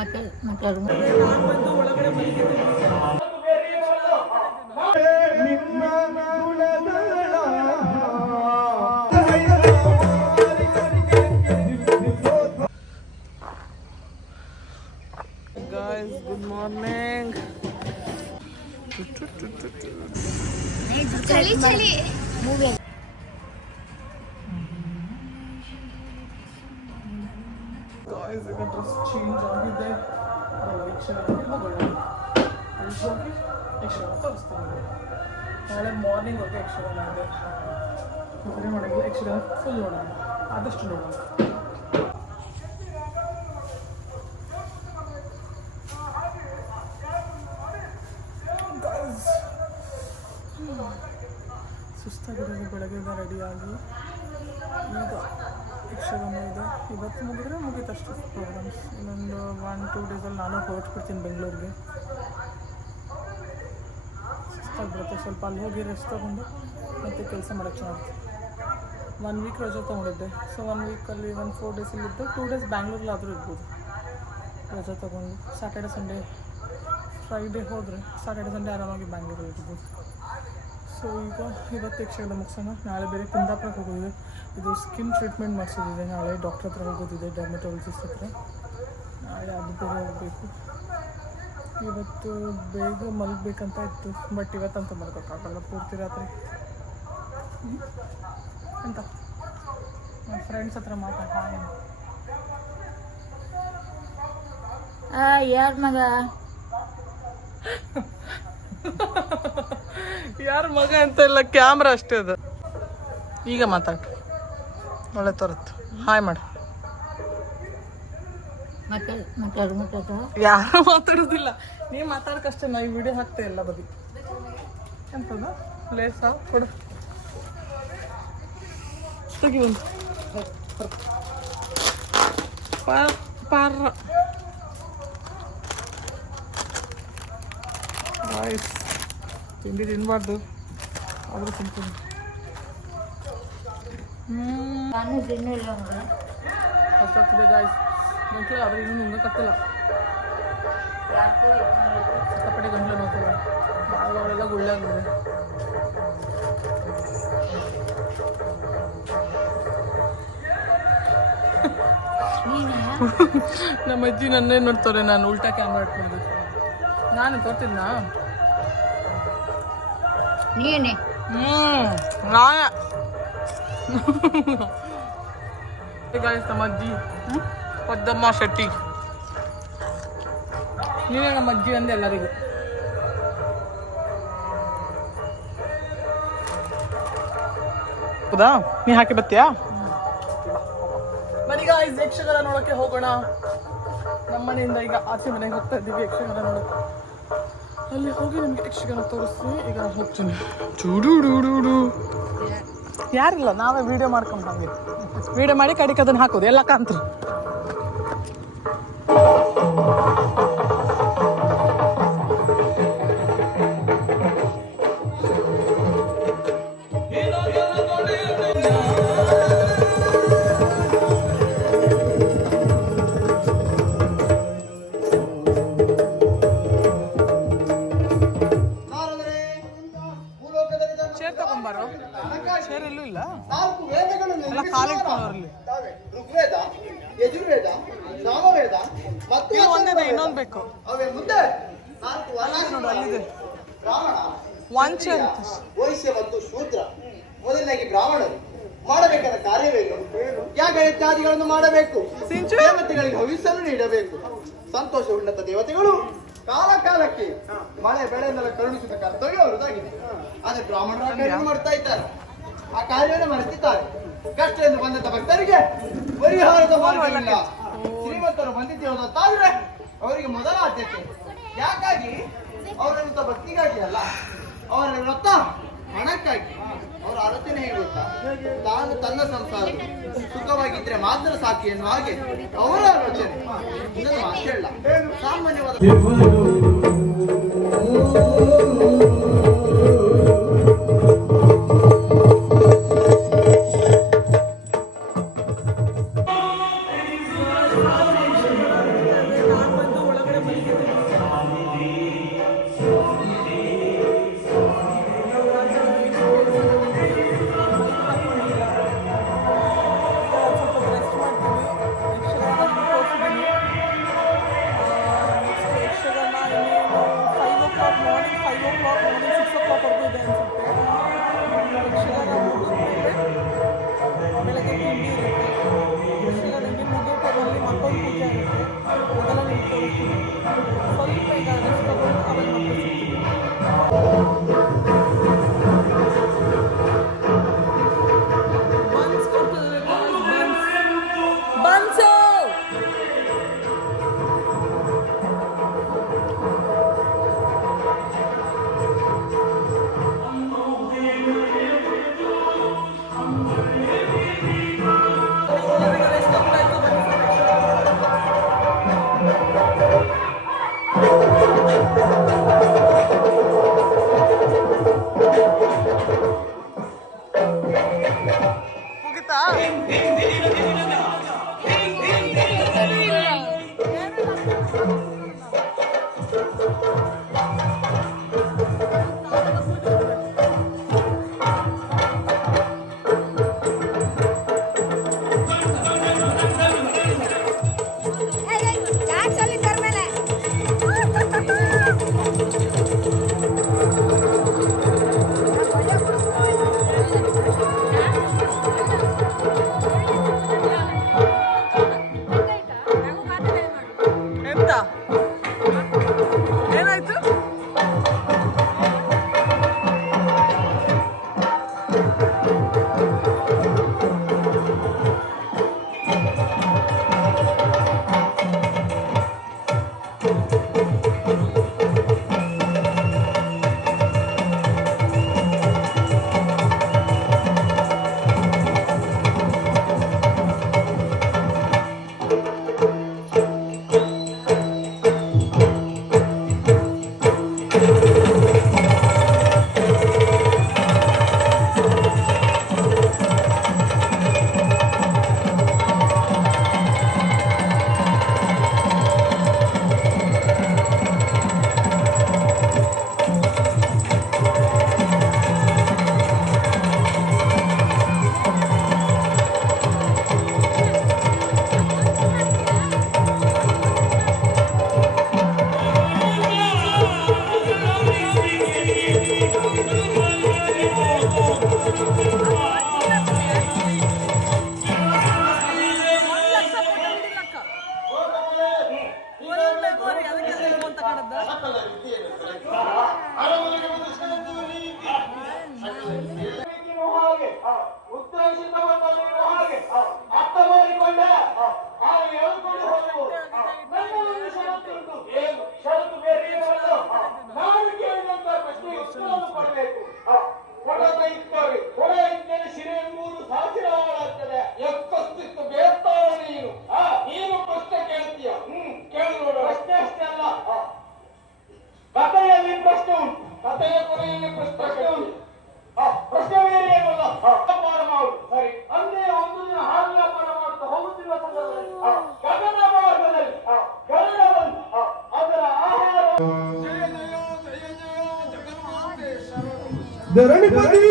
Guys, good morning. ಚಳಿ ಚಳಿ Guys, ಈಗ ಡ್ರೆಸ್ ಚೇಂಜ್ ಆಗಿದೆ. ಹೋಗೋಣ ಯಕ್ಷಗಾನ ತೋರಿಸ್ತೀನಿ. ನಾಳೆ ಮಾರ್ನಿಂಗ್ ಹೋಗಿ ಯಕ್ಷಗಾನ ಇದೆ. ನಿದ್ರೆ ಮಾಡೋಂಗಿಲ್ಲ, ಯಕ್ಷಗಾನ ಫುಲ್ ನೋಡೋಣ, ಆದಷ್ಟು ನೋಡೋಣ. ಸುಸ್ತಾಗಿರೋದು ಬೆಳಗ್ಗೆಯಿಂದ ರೆಡಿಯಾಗಿ ಈಗ ಯಕ್ಷಗಾನ ಇದೆ. ಇವತ್ತು ಮುಗಿದ್ರೆ ಮುಗೀತಷ್ಟು ಪ್ರೋಗ್ರಾಮ್ಸ್. ಇನ್ನೊಂದು 1-2 ಡೇಸಲ್ಲಿ ನಾನು ಹೊರಟ್ಬಿಡ್ತೀನಿ ಬೆಂಗಳೂರಿಗೆ. ಸುಸ್ತಾಗ್ಬಿಡುತ್ತೆ ಸ್ವಲ್ಪ. ಅಲ್ಲಿ ಹೋಗಿ ರೆಸ್ಟ್ ತೊಗೊಂಡು ಮತ್ತೆ ಕೆಲಸ ಮಾಡೋಕ್ಕೆ ಚೆನ್ನಾಗುತ್ತೆ. 1 ವೀಕ್ ರಜೆ ತೊಗೊಂಡಿದ್ದೆ. ಸೊ 1 ವೀಕಲ್ಲಿ 4 ಡೇಸ್ ಇಲ್ಲಿದ್ದು 2 ಡೇಸ್ ಬ್ಯಾಂಗ್ಳೂರಲ್ಲಾದರೂ ಇರ್ಬೋದು ರಜೆ ತೊಗೊಂಡು. ಸ್ಯಾಟರ್ಡೆ ಸಂಡೇ ಫ್ರೈಡೇ ಹೋದರೆ ಸ್ಯಾಟರ್ಡೆ ಸಂಡೇ ಆರಾಮಾಗಿ ಬ್ಯಾಂಗ್ಳೂರಲ್ಲಿ ಇರ್ಬೋದು. ಸೊ ಈಗ ಇವತ್ತು ಯಕ್ಷಗಾನ ಮುಗಿಸೋಣ. ನಾಳೆ ಬೇರೆ ಕುಂದಾಪುರಕ್ಕೆ ಹೋಗೋದಿದೆ. ಇದು ಸ್ಕಿನ್ ಟ್ರೀಟ್ಮೆಂಟ್ ಮಾಡಿಸೋದಿದೆ. ನಾಳೆ ಡಾಕ್ಟ್ರ್ ಹತ್ರ ಹೋಗೋದಿದೆ, ಡರ್ಮಟಾಲಜಿಸ್ಟ್ ಹತ್ರ. ನಾಳೆ ಅದು ಬೇರೆ ಹೋಗಬೇಕು. ಇವತ್ತು ಬೇಗ ಮಲಗಬೇಕಂತ ಇತ್ತು, ಬಟ್ ಇವತ್ತಂತೂ ಮಲಗೋಕ್ಕಾಗಲ್ಲ ಪೂರ್ತಿ ರಾತ್ರಿ. ಅಂತ ನನ್ನ ಫ್ರೆಂಡ್ಸ್ ಹತ್ರ ಮಾತಾಡ. ಯಾರ ಮಗ ಯಾರ ಮಗ ಅಂತ ಇಲ್ಲ, ಕ್ಯಾಮ್ರಾ ಅಷ್ಟೇ ಅದು. ಈಗ ಮಾತಾಡು, ಒಳ್ಳೆ ತೋರತ್ತು. ಹಾಯ್ ಮಾಡು. ಯಾರು ಮಾತಾಡೋದಿಲ್ಲ, ನೀವು ಮಾತಾಡೋಕ್ಕಷ್ಟೇ. ನಾ ಈ ವಿಡಿಯೋ ಹಾಕ್ತೆ ಎಲ್ಲ ಬದಿ. ಎಂತದ ಲೇಸ ಕೊಡು, ತೆಗಿ ಒಂದು ಪಾರ. ತಿಂಡಿ ತಿನ್ನಬಾರ್ದು, ಆದರೂ ತಿಂತೀನಿ. ಹೊಸಾಗ್ತಿದೆ ಗಾಯ್ಸ್ ಗಂಟ್ಲು. ಆದರೆ ಇನ್ನೂ ನುಂಗಕತ್ತಿಲ್ಲ. ಸಿಕ್ಕಾಪಟ್ಟೆ ಗಂಟ್ಲು ನೋಡ್ತದೆ. ಅವಳೆಲ್ಲ ಗುಳ್ಳಾಗಿದೆ. ನಮ್ಮ ಅಜ್ಜಿ ನನ್ನೇ ನೋಡ್ತಾರೆ. ನಾನು ಉಲ್ಟಾ ಕ್ಯಾಮ್ರಾ ಇಟ್ಕೊಂಡಿದ್ದೆ. ನಾನು ತೋರ್ತಿದ್ನಾ ನೀನೆ ನಾನೇ ಗಾಯ್ಸ್. ನಮ್ಮ ಅಜ್ಜಿ ಪದ್ದಮ್ಮ ಶೆಟ್ಟಿ. ನೀನೇ ನಮ್ಮ ಅಜ್ಜಿ ಅಂದೆ ಎಲ್ಲರಿಗೂ. ಹೌದಾ? ನೀ ಹಾಕಿ ಬತ್ತೀಯಾ? ಬನ್ನಿ ಗಾಯ್ಸ್, ಯಕ್ಷಗಾನ ನೋಡೋಕ್ಕೆ ಹೋಗೋಣ. ನಮ್ಮ ಮನೆಯಿಂದ ಈಗ ಆಚೆ ಮನೆಗೆ ಹೋಗ್ತಾ ಇದ್ದೀವಿ ಯಕ್ಷಗಾನ ನೋಡೋಕ್ಕೆ. ಅಲ್ಲಿ ಹೋಗಿ ನಿಮಗೆ ಯಕ್ಷಗಾನ ತೋರಿಸ್ತೀನಿ. ಈಗ ಹೋಗ್ತೀನಿ. ಚೂಡು ಯಾರಿಲ್ಲ, ನಾವೇ ವಿಡಿಯೋ ಮಾಡ್ಕೊಂಡು ಹಂಗೆ ವಿಡಿಯೋ ಮಾಡಿ ಕಡಿಕೆ ಅದನ್ನು ಹಾಕೋದು ಎಲ್ಲ ಕಾಂತ್ರು. ಚೇರ್ ತಗೊಂಬಾರೋ, ಚೇರ್ ಎಲ್ಲೂ ಇಲ್ಲ. ಎಲ್ಲ ಕಾಲಿಟ್ಕೊಂಡವ್ರಲ್ಲಿ ಋಗ್ವೇದ, ಯಜುರ್ವೇದ, ಸಾಮವೇದ ಮತ್ತು ಒಂದಿದೆ, ಇನ್ನೊಂದು ಬೇಕು. ಅವೇ ಮುಂದೆ 4 ನೋಡು ಅಲ್ಲಿದೆ. ಬ್ರಾಹ್ಮಣ, ವಾಂಚೆ ಅಂತ. ವೈಶ್ಯ ಮತ್ತು ಶೂದ್ರ. ಮೊದಲನೇಗೆ ಬ್ರಾಹ್ಮಣರು ಮಾಡಬೇಕಾದ ಕಾರ್ಯವೇನು? ಯಾಗ ಇತ್ಯಾದಿಗಳನ್ನು ಮಾಡಬೇಕು. ದೇವತೆಗಳಿಗೆ ಹವಿಸ್ಸನ್ನು ನೀಡಬೇಕು. ಸಂತೋಷ ಉನ್ನತ ದೇವತೆಗಳು ಕಾಲ ಕಾಲಕ್ಕೆ ಮಳೆ ಬೆಳೆಯನ್ನೆಲ್ಲ ಕರುಣಿಸಿದ ಕರ್ತವ್ಯ ಅವರದಾಗಿದೆ. ಆದ್ರೆ ಬ್ರಾಹ್ಮಣರ ಕಾರ್ಯ ಮಾಡ್ತಾ ಇದ್ದಾರೆ, ಆ ಕಾರ್ಯವನ್ನು ಮರೆತಿದ್ದಾರೆ. ಕಷ್ಟ ಎಂದು ಬಂದಂತ ಭಕ್ತರಿಗೆ ಪರಿಹಾರದ ಮಾರ್ಗವಿಲ್ಲ. ಶ್ರೀಮಂತರು ಬಂದಿದ್ದೇವತ್ತಾದ್ರೆ ಅವರಿಗೆ ಮೊದಲ ಆದ್ಯತೆ. ಯಾಕಾಗಿ? ಅವರ ಭಕ್ತಿಗಾಗಿ ಅಲ್ಲ, ಅವರ ವ್ರತ ಹಣಕ್ಕಾಗಿ. ಅವರ ಆಲೋಚನೆ ಹೇಗೆ ಗೊತ್ತಾ? ತಾನು ತನ್ನ ಸಂಸಾರ ಸುಖವಾಗಿದ್ರೆ ಮಾತ್ರ ಸಾಕು ಎನ್ನುವ ಹಾಗೆ ಅವರ ಆಲೋಚನೆ. ಇದನ್ನು ಮಾತೇಳ ಸಾಮಾನ್ಯವಾದ ಸಕಲ ರೀತಿಯನ್ನು ಅರಮನೆಗೆ ಬಂದು ಸೆಳೆಯುವ ರೀತಿ ಹಾಗೆ ಉದ್ದೇಶಿತ ಹಾಗೆ ಅರ್ಥ ಮಾಡಿಕೊಂಡ ಎಳ್ಕೊಂಡು ಹೋಗುವುದು ನನ್ನ ಒಂದು ಷರತ್ತುಂಟು. ಏನು ಷರತ್ತು ಬೇರೆ ಏನಲ್ಲ, ನಾನು ಕೇಳಿದಂತ ಪ್ರಶ್ನೆಗೆ ಉತ್ತರವನ್ನು ಕೊಡಬೇಕು. ಕೊಡದ ಇತ್ತವೆ ಕೊಡ ಇದ್ದರೆ ಶಿರೆ ಎಂಬುದು ಸಾವಿರ ಹಾಳಾಗ್ತದೆ. ಎಷ್ಟೊತ್ತಿತ್ತು ಬೇರ್ತಾವ ನೀನು ನೀನು ಪ್ರಶ್ನೆ ಕೇಳ್ತೀಯ. ಕೇಳಿ ನೋಡು. ಪ್ರಶ್ನೆ ಅಷ್ಟೇ ಅಲ್ಲ, ಕಥೆಯಲ್ಲಿ ಪ್ರಶ್ನೆ ಉಂಟು, ಕಥೆಯ ಕೊನೆಯಲ್ಲಿ ಪ್ರಶ್ನೆ ಉಂಟು. ಪ್ರಶ್ನೆ ಬೇರೆ ಏನಲ್ಲ, ವ್ಯಾಪಾರ ಮಾಡು. ಸರಿ, ಅಂದೇ ಒಂದು ದಿನ ಹಾಲು ವ್ಯಾಪಾರ ಮಾಡುತ್ತಾ ಹೋಗುತ್ತಿರುವ ಸಂದರ್ಭದಲ್ಲಿ ಗಗನ ಮಾರ್ಗದಲ್ಲಿ ಗರುಡ ಬಂದು ಅದರ ಆಹಾರ ಜಯ ಜಯ ಜಯ ಜಯ ಜಗನ್ಮಾತೆ ಶರಣು ಧರಣಿಪತಿ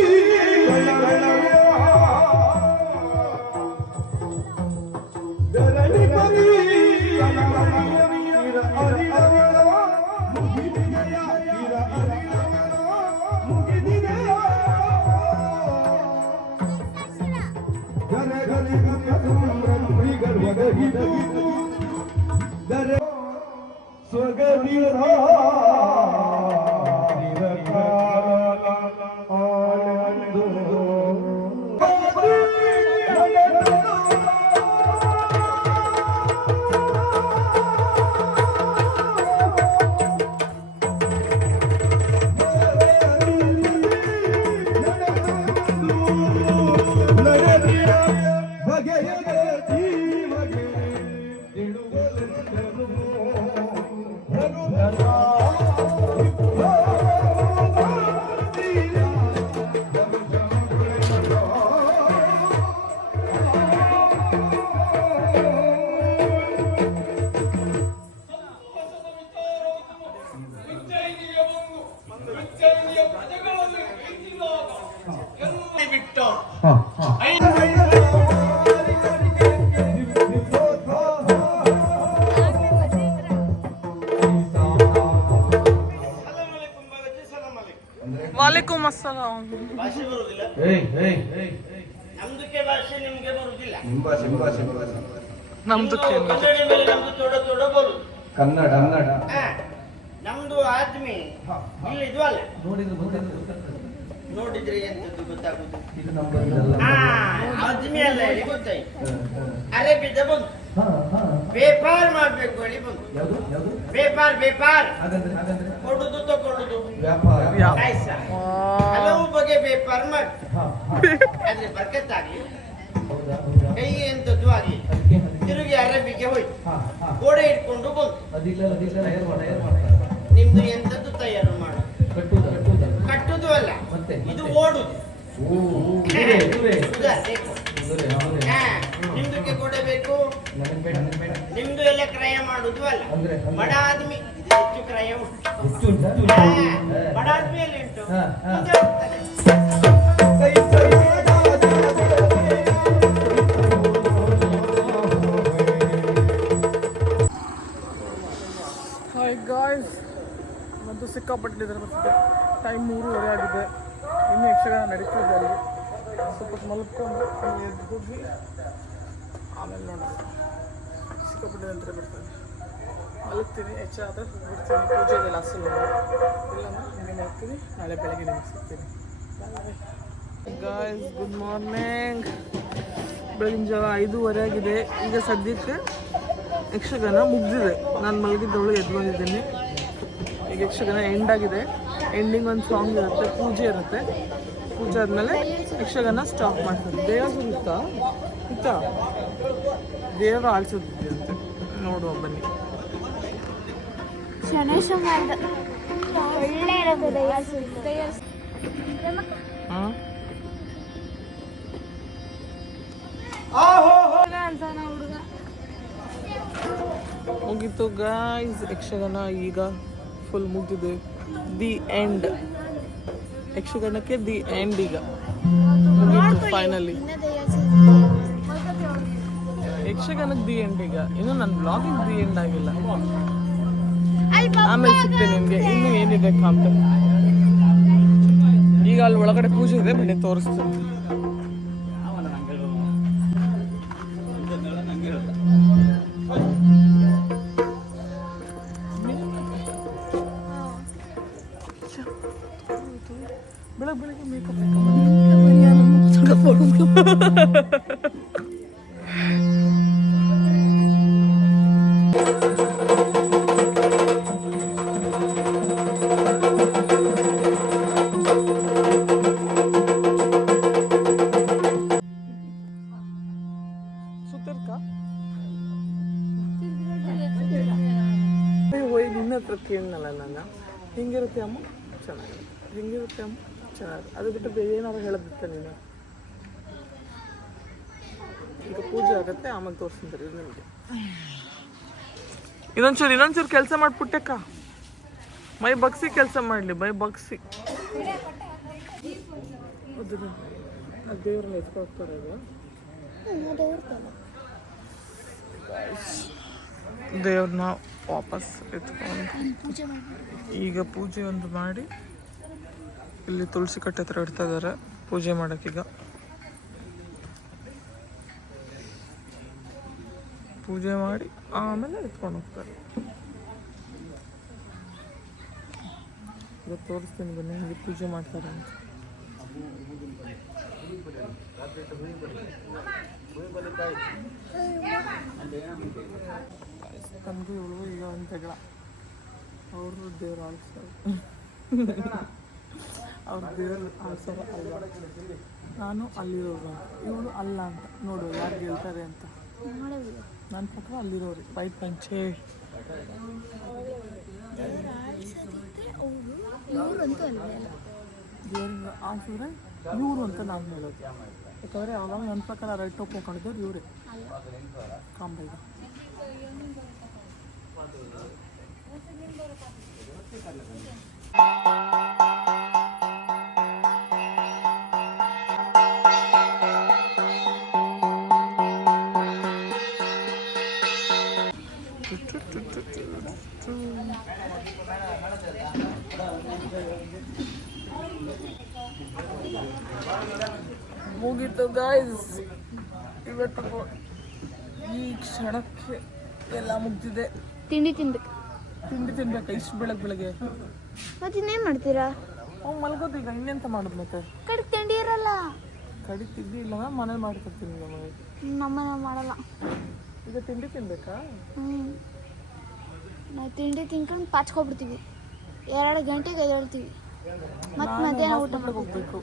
ವಾಲೇಕುಮ್ ಅಸ್ಸಲಾಂ. ಭಾಷೆ ಬರುವುದಿಲ್ಲ, ನಮ್ದಕ್ಕೆ ಭಾಷೆ ನಿಮ್ಗೆ ಬರುವುದಿಲ್ಲ. ನಮ್ದು ಕನ್ನಡ ಮೇಲೆ ನಮ್ದು ತೊಡ ತೊಡ ಬರುದು ಕನ್ನಡ ನಮ್ದು ಆದ್ಮಿ ಇಲ್ಲ ಇದು ಅಲ್ಲ. ನೋಡಿದ್ರೆ ಎಂತದ್ದು ಗೊತ್ತಾಗುದು, ಆದ್ಮಿ ಅಲ್ಲ ಹೇಳಿ ಗೊತ್ತಾಯ್ತು. ಅರೇಬಿದ ಬಂತು, ವ್ಯಾಪಾರ ಮಾಡ್ಬೇಕು ಹೇಳಿ ಬಂತು. ವ್ಯಾಪಾರ ಕೊಡುದು ತಗೊಳ್ಳುದು ಹಲವು ಬಗೆ ವ್ಯಾಪಾರ ಮಾಡಿ ಆದ್ರೆ ಬರ್ಕತ್ತಾಗ್ಲಿ ಕೈಗೆ ಎಂತದ್ದು ಆಗ್ಲಿ ತಿರುಗಿ ಅರೇಬಿಗೆ ಹೋಯ್ತು. ಗೋಡೆ ಇಟ್ಕೊಂಡು ಬಂತು. ನಿಮ್ದು ಎಂತದ್ದು ತಯಾರು ಮಾಡು, ಕಟ್ಟುದು ಅಲ್ಲ ಇದು ಓಡುದು. ನಿಮ್ದಕ್ಕೆ ಕೊಡಬೇಕು, ನಿಮ್ದು ಎಲ್ಲ ಕ್ರಯ ಮಾಡುದು ಅಲ್ಲ. ಬಡ ಆದ್ಮಿ ಇದು ಹೆಚ್ಚು ಕ್ರಯ ಉಂಟು, ಬಡ ಆದ್ಮಿಯಲ್ಲಿ ಉಂಟು. ಮುಂದೆ ಹೋಗ್ತಾರೆ. ಹಾಯ್ ಗಾಯ್ಸ್, ಮತ್ತು ಸಿಕ್ಕಾಪಟ್ಟೆ ಇದರ ಬರ್ತಿದೆ. ಟೈಮ್ 3:30 ಆಗಿದೆ. ಇನ್ನೂ ಯಕ್ಷಗಾನ ನಡೀತಿದೆ. ಅಲ್ಲಿ ಸ್ವಲ್ಪ ಮಲ್ಕೊಂಡು ಎದ್ದು ಹೋಗಿ ಆಮೇಲೆ ನೋಡೋದು. ಸಿಕ್ಕಾಪಟ್ಟೆ ನಂತರ ಬರ್ತದೆ. ಮಲಗ್ತೀನಿ, ಹೆಚ್ಚಾದ್ರೆ ಬಿಡ್ತೀನಿ. ಪೂಜೆ ಇದೆ ಲಾಸ್ಟಲ್ಲಿ ಇಲ್ಲಾಂದ್ರೆ ಹಿಂಗೆ ಮಲಗ್ತೀನಿ. ನಾಳೆ ಬೆಳಗ್ಗೆ ನಿಮಗೆ ಸಿಗ್ತೀನಿ. Guys, good morning. ಬೆಳಗಿನ ಜಾವ 5:30 ಆಗಿದೆ. ಈಗ ಸದ್ಯಕ್ಕೆ ಯಕ್ಷಗಾನ ಮುಗಿದಿದೆ. ನಾನು ಮಲಗಿದ್ದವಳು ಎದ್ದು ಬಂದಿದ್ದೀನಿ. ಈಗ ಯಕ್ಷಗಾನ ಎಂಡ್ ಆಗಿದೆ. ಎಂಡಿಂಗ್ ಒಂದು ಸಾಂಗ್ ಇರುತ್ತೆ, ಪೂಜೆ ಇರುತ್ತೆ. ಪೂಜೆ ಆದಮೇಲೆ ಯಕ್ಷಗಾನ ಸ್ಟಾಪ್ ಮಾಡ್ತಾರೆ. ದೇವರು ಇತ್ತಾ ದೇವರು ಆಳಿಸೋದಿದ್ದಂತೆ. ನೋಡುವ ಬನ್ನಿ. ಮುಗೀತು ಗಾಯ್ಸ್, ಯಕ್ಷಗಾನ ಈಗ ಫುಲ್ ಮುಗಿದಿದೆ. The end. ಯಕ್ಷಗಾನಕ್ಕೆ ದಿ ಎಂಡ್ ಈಗ ಮುಗೀತು ಫೈನಲಿ. ಯಕ್ಷಗಾನಕ್ಕೆ ದಿ ಎಂಡ್ ಈಗ. ಇನ್ನು ನನ್ನ ಬ್ಲಾಗಿಂಗ್ ದಿ ಎಂಡ್ ಆಗಿಲ್ಲ. ಆಮೇಲೆ ಸಿಗ್ತೇನೆ ನಿಮಗೆ ಇನ್ನೂ ಏನಿದೆ ಅಂತ. ಈಗ ಅಲ್ಲಿ ಒಳಗಡೆ ಪೂಜೆ ಇದೆ, ಬನ್ನಿ ತೋರಿಸ್ತೀನಿ. ಹತ್ರ ಕೇಳಿನಲ್ಲ ನಾನು, ಹಿಂಗಿರುತ್ತೆ ಅಮ್ಮ ಚೆನ್ನಾಗಿರುತ್ತೆ, ಹಿಂಗಿರುತ್ತೆ ಅಮ್ಮ ಚೆನ್ನಾಗಿರುತ್ತೆ. ಅದು ಬಿಟ್ಟು ಬೇರೆ ಏನಾದ್ರು ಹೇಳೋದಿತ್ತ ನೀನು? ಈಗ ಪೂಜೆ ಆಗುತ್ತೆ, ಆಮೇಲೆ ತೋರಿಸ್ತಾರೆ ನಿಮಗೆ. ಇನ್ನೊಂಚೂರು ಕೆಲಸ ಮಾಡಿಬಿಟ್ಟಕ್ಕ, ಮೈ ಬಗ್ಸಿ ಕೆಲಸ ಮಾಡಲಿ, ಮೈ ಬಗ್ಸಿ. ಅದು ದೇವ್ರನ್ನ ಎತ್ಕೊಳ್ತಾರೆ. ದೇವ್ರನ್ನ ವಾಪಸ್ ಎತ್ಕೊಂಡು ಈಗ ಪೂಜೆ ಒಂದು ಮಾಡಿ ಇಲ್ಲಿ ತುಳಸಿ ಕಟ್ಟೆ ಹತ್ರ ಇಡ್ತಾ ಇದ್ದಾರೆ ಪೂಜೆ ಮಾಡೋಕ್ಕೀಗ. ಪೂಜೆ ಮಾಡಿ ಆಮೇಲೆ ಎತ್ಕೊಂಡು ಹೋಗ್ತಾರೆ. ಇವತ್ತು ತೋರಿಸ್ತೀನಿ ಬನ್ನಿ ಹಾಗೆ ಪೂಜೆ ಮಾಡ್ತಾರೆ ಅಂತ. ತಂದೆ ಇವಳು ಈಗ ಒಂದು ಜಗಳ, ಅವರು ದೇವ್ರು ಆಳ್ಸೋರು, ಅವ್ರ ದೇವ್ರು ಆಳ್ಸೋರು ಅಲ್ಲ, ನಾನು ಅಲ್ಲಿರೋರು, ಇವಳು ಅಲ್ಲ ಅಂತ. ನೋಡು ಯಾರು ಗೆಲ್ತಾರೆ ಅಂತ. ನನ್ನ ಪ್ರಕಾರ ಅಲ್ಲಿರೋರು ವೈಟ್ ಪಂಚೆ. ದೇವ್ರಿಗೆ ಆಡ್ಸಿದ್ರೆ ಇವರು ಅಂತ ನಾನು ಹೇಳೋದು. ಯಾಕಂದರೆ ಅವಾಗ ನನ್ನ ಪ್ರಕಾರ ರೈಟ್ ಹೋಗಿ ಹೋಗ್ಕೊಂಡಿದ್ದವ್ರು ಇವರೇ ಕಾಂಬೈಗ. ಮುಗೀತು ಗಾಯ್ಸ್, ಇವತ್ತು ಈ ಕ್ಷಣಕ್ಕೆ ಎಲ್ಲ ಮುಗ್ದಿದೆ. ತಿಂಡಿ ತಿನ್ಬೇಕಾ ಇಷ್ಟು ಬೆಳಗ್ಗೆ? ಮತ್ತೆ ಇನ್ನೇನು ಮಾಡ್ತೀರಾ? ಮಲ್ಗೋದು ಈಗ, ಇನ್ನೆಂತ ಮಾಡೋದು ಮತ್ತೆ? ಕಡಿಗೆ ತಿಂಡಿ ಇರಲ್ಲ. ಕಡಿಗೆ ತಿಂಡಿ ಇಲ್ಲ, ಮನೇಲಿ ಮಾಡ್ಕೊಡ್ತೀನಿ. ನಮ್ಮನೆ ಮಾಡಲ್ಲ. ಈಗ ತಿಂಡಿ ತಿನ್ಬೇಕಾ? ನಾವು ತಿಂಡಿ ತಿನ್ಕೊಂಡು ಪಾಚ್ಕೊಬಿಡ್ತೀವಿ, 2 ಗಂಟೆಗೆ ಎದ್ದೇಳ್ತೀವಿ, ಮತ್ತೆ ಮಧ್ಯಾಹ್ನ ಊಟ ಹೋಗ್ಬೇಕು.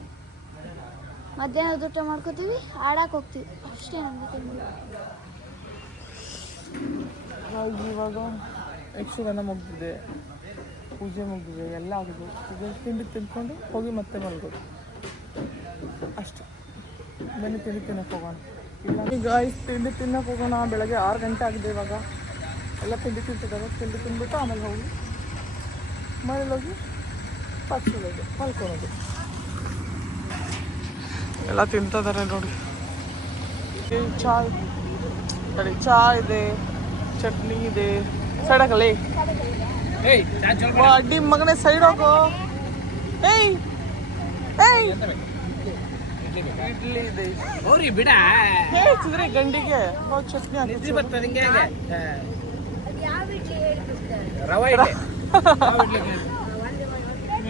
ಮಧ್ಯಾಹ್ನದ ಊಟ ಮಾಡ್ಕೋತೀವಿ, ಆಡಕ್ಕೆ ಹೋಗ್ತೀವಿ, ಅಷ್ಟೇ ನಮಗೆ ತಿಂಡಿ. ಇವಾಗ ಯಕ್ಷಗಾನ ಮುಗ್ದಿದೆ, ಪೂಜೆ ಮುಗ್ದಿದೆ, ಎಲ್ಲ ಆಗಿದೆ. ಈಗ ತಿಂಡಿ ತಿನ್ಕೊಂಡು ಹೋಗಿ ಮತ್ತೆ ಮಲ್ಗೋದು ಅಷ್ಟೇ. ಬನ್ನಿ ತಿಂಡಿ ತಿನ್ನಕ್ಕೆ ಹೋಗೋಣ. ಇಲ್ಲ ಈಗ ತಿಂಡಿ ತಿನ್ನಕ್ಕೆ ಹೋಗೋಣ. ಬೆಳಗ್ಗೆ 6 ಗಂಟೆ ಆಗಿದೆ. ಇವಾಗ ಎಲ್ಲ ತಿಂಡಿ ತಿಂತಿದ್ದಾರೆ. ತಿಂಡಿ ತಿಂದ್ಬಿಟ್ಟು ಆಮೇಲೆ ಹೋಗಿ ಮನೇಲಿ ಹೋಗಿ ಪಕ್ಷಿಗಳಿಗೆ ಮಲ್ಕೊಳೋದು. ಎಲ್ಲ ತಿಂತಿದ್ದಾರೆ ನೋಡಿ. ಚಾ ಇದೆ, ಚಟ್ನಿ ಇದೆ. ಸೈಡ್ ಹಾಕಲ್ಲ ಅಡ್ಡಿ ಮಗನೇ, ಸೈಡ್ ಹೋಗೋ. ಏಯ್ ಏಯ್ ಇಡ್ಲಿ ಇದೆ ಬಿಡ. ಹೇಳ್ತಿದ್ರೆ ಗಂಡಿಗೆ ಚಟ್ನಿ ಹಾಕಿ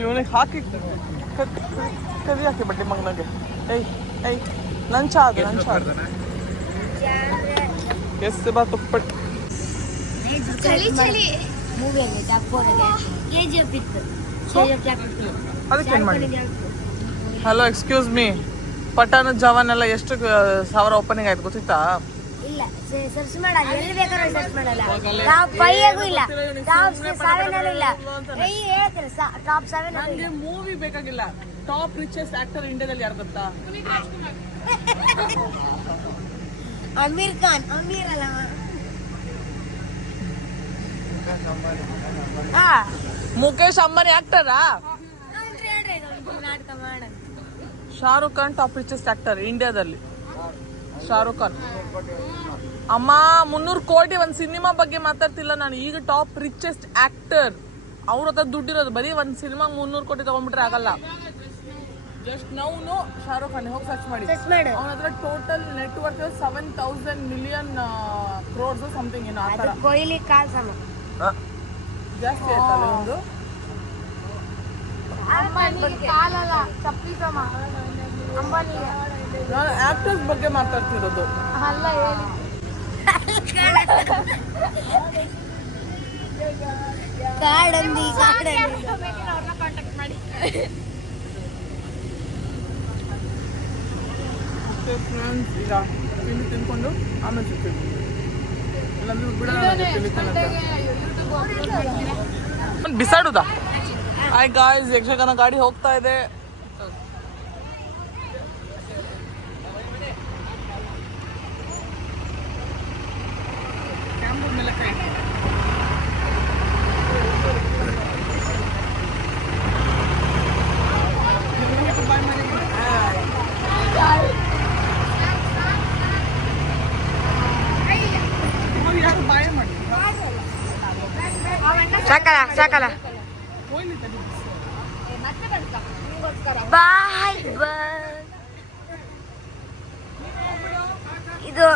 ಇವನಿಗೆ ಹಾಕಿ ಕರಿ ಹಾಕಿ ಬಡ್ಡಿ ಮಗನಿಗೆ. ಏಯ್ ಲಂಚ ಅದು ಎಷ್ಟು ಬಾ ತುಪ್ಪಟ್ಟು. ಅದಕ್ಕೇನು ಮಾಡಿ? ಹಲೋ ಎಕ್ಸ್ಕ್ಯೂಸ್ ಮೀ, ಪಠಾಣ ಜವಾನ್ ಎಲ್ಲ ಎಷ್ಟು 1000 ಓಪನಿಂಗ್ ಆಯ್ತು ಗೊತ್ತಿತ್ತಾ? ಇಲ್ಲ ಸರ್ಚ್ ಮಾಡಲ್ಲ, ಎಲ್ಲಿ ಬೇಕಾದ್ರೂ ಸರ್ಚ್ ಮಾಡಲ್ಲ. ಟಾಪ್ 5 ಇಲ್ಲ, ಟಾಪ್ 7 ಇಲ್ಲ. ಹೇಳ್ತೀರ ಟಾಪ್ 7. ನನಗೆ ಮೂವಿ ಬೇಕಾಗಿಲ್ಲ. ಟಾಪ್ ರಿಚೆಸ್ಟ್ ಆಕ್ಟರ್ ಇಂಡಿಯಾದಲ್ಲಿ ಯಾರು ಗೊತ್ತಾ? ಅಮೀರ್ ಖಾನ್. ಅಮೀರ್ ಅಲ್ಲ, ಮುಖೇಶ್ ಅಂಬಾನಿ ಆಕ್ಟರಾ? ನಾಟಕ ಮಾಡ. Shahrukh Khan top richest actor ಇಂಡಿಯಾದಲ್ಲಿ. ಶಾರುಖ್ ಖಾನ್ ಅಮ್ಮ 300 ಕೋಟಿ ಒಂದು ಸಿನಿಮಾ ಬಗ್ಗೆ ಮಾತಾಡ್ತಿಲ್ಲ ನಾನು. ಈಗ ಟಾಪ್ ರಿಚೆಸ್ಟ್ ಆಕ್ಟರ್ ಅವ್ರ ಹತ್ರ ದುಡ್ಡಿರೋದು. ಬರೀ ಒಂದು ಸಿನಿಮಾ 300 ಕೋಟಿ ತಗೊಂಡ್ಬಿಟ್ರೆ ಆಗಲ್ಲ. ಜಸ್ಟ್ ನೌನು ಶಾರುಖ್ ಖಾನ್ ಹೋಗಿ ಸರ್ಚ್ ಮಾಡಿ. ಅವನ ಹತ್ರ total network 7,000 million crores something ಏನೋ ಆ ಥರ. ಕೊಹ್ಲಿ ಕಾಲ್ ಸಮ ಜಾಸ್ತಿ ಆಯ್ತಲ್ಲ ಒಂದು. ಕಾಲಲ್ಲ ಚಪ್ಪಲಿ ಸಮ ಅಂಬಾನಿಗೆ. ನಾನು ಆಕ್ಟರ್ಸ್ ಬಗ್ಗೆ ಮಾತಾಡ್ತಿರೋದು. ಅಲ್ಲ ಹೇಳಿ. ಕಾಡಂದಿ ಕಾಂಟ್ಯಾಕ್ಟ್ ಮಾಡಿ. ಫ್ರೆಂಡ್ಸ್ ಈಗ ತಿಂಡಿ ತಿನ್ಕೊಂಡು ಆಮೇಲೆ ಸಿಗ್ತೀವಿ. ಇಲ್ಲಾಂದ್ರೆ ಬಿಡೋಣ ತಿಂಡಿ ತಿನ್ನೋಕ್ಕೆ. ಬಿಸಾಡುದಾ? ಹಾಯ್ ಗಾಯ್ಸ್, ಯಕ್ಷಗಾನ ಗಾಡಿ ಹೋಗ್ತಾ ಇದೆ. ಸಾಕಲ್ಲ ಬಾಯ್ ಬಾಯ್. ಇದು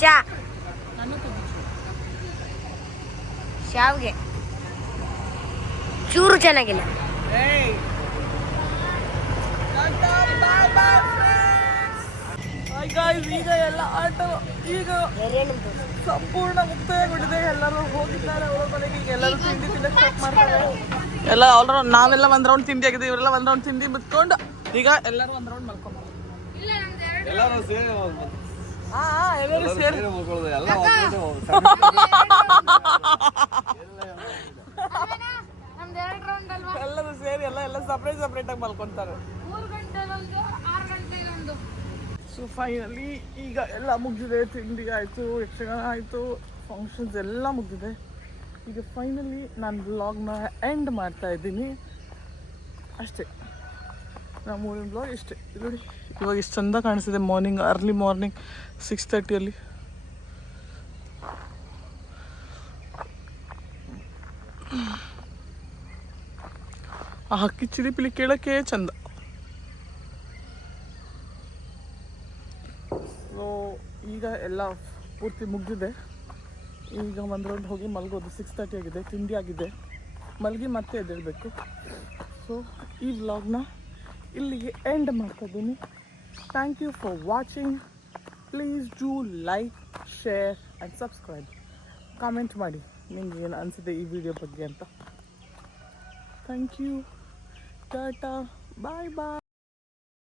ಚಾ ಶಾವ್ಗೆ ಚೂರು ಚೆನ್ನಾಗಿಲ್ಲ. ಈಗ ಎಲ್ಲ ಆಟ ಈಗ ಸಂಪೂರ್ಣ ಮುಕ್ತಾಯಗೊಂಡಿದೆ. ಎಲ್ಲರೂ ಹೋಗಿದ್ದಾರೆ ಅವರ ಮನೆಗೆ. ಈಗ ಎಲ್ಲರೂ ತಿಂಡಿ ತಿನ್ನಕ್ಕೆ ಸ್ಟಾರ್ಟ್ ಮಾಡ್ತಾರೆ. ಎಲ್ಲ ನಾವೆಲ್ಲ ಒಂದ್ ರೌಂಡ್ ತಿಂಡಿ ಆಗಿದೆ, ಇವರೆಲ್ಲ ಒಂದ್ ರೌಂಡ್ ತಿಂಡಿ ಬಿಟ್ಕೊಂಡು ಈಗ ಎಲ್ಲರೂ ಒಂದ್ ರೌಂಡ್ ಮಲ್ಕೊಂಡು ಎಲ್ಲರೂ ಸೇರಿ ಎಲ್ಲರೂ ಸೇರಿ ಎಲ್ಲ ಸಪ್ರೇಟ್ ಆಗಿ ಮಲ್ಕೊಂತಾರೆ. ಸೊ ಫೈನಲಿ ಈಗ ಎಲ್ಲ ಮುಗಿದಿದೆ. ತಿಂಡಿ ಆಯಿತು, ಯಕ್ಷಗಾನ ಆಯಿತು, ಫಂಕ್ಷನ್ಸ್ ಎಲ್ಲ ಮುಗಿದಿದೆ. ಈಗ ಫೈನಲಿ ನಾನು ವ್ಲಾಗ್ನ ಎಂಡ್ ಮಾಡ್ತಾ ಇದ್ದೀನಿ ಅಷ್ಟೇ. ನಮ್ಮ ಊರಿನ ಬ್ಲಾಗ್ ಇಷ್ಟೇ. ನೋಡಿ ಇವಾಗ ಇಷ್ಟು ಚಂದ ಕಾಣಿಸ್ತಿದೆ. ಅರ್ಲಿ ಮಾರ್ನಿಂಗ್ 6:30 ಆ ಹಕ್ಕಿ ಚಿಲಿಪಿಲಿ ಕೇಳೋಕ್ಕೆ ಚಂದ. ಸೊ ಈಗ ಎಲ್ಲ ಪೂರ್ತಿ ಮುಗಿದಿದೆ. ಈಗ ಒಂದು ರೌಂಡ್ ಹೋಗಿ ಮಲಗೋದು. 6:30 ಆಗಿದೆ, ತಿಂಡಿ ಆಗಿದೆ, ಮಲಗಿ ಮತ್ತೆ ಎದ್ದೇಳಬೇಕು. ಸೊ ಈ ವ್ಲಾಗ್ನ ಇಲ್ಲಿಗೆ ಎಂಡ್ ಮಾಡ್ತಾ ಇದ್ದೀನಿ. Thank you for watching. Please do like, share and subscribe. Comment ಮಾಡಿ ನಿಮ್ಗೆ ಏನು ಅನಿಸಿದೆ ಈ ವಿಡಿಯೋ ಬಗ್ಗೆ ಅಂತ. Thank you. Tata, bye bye.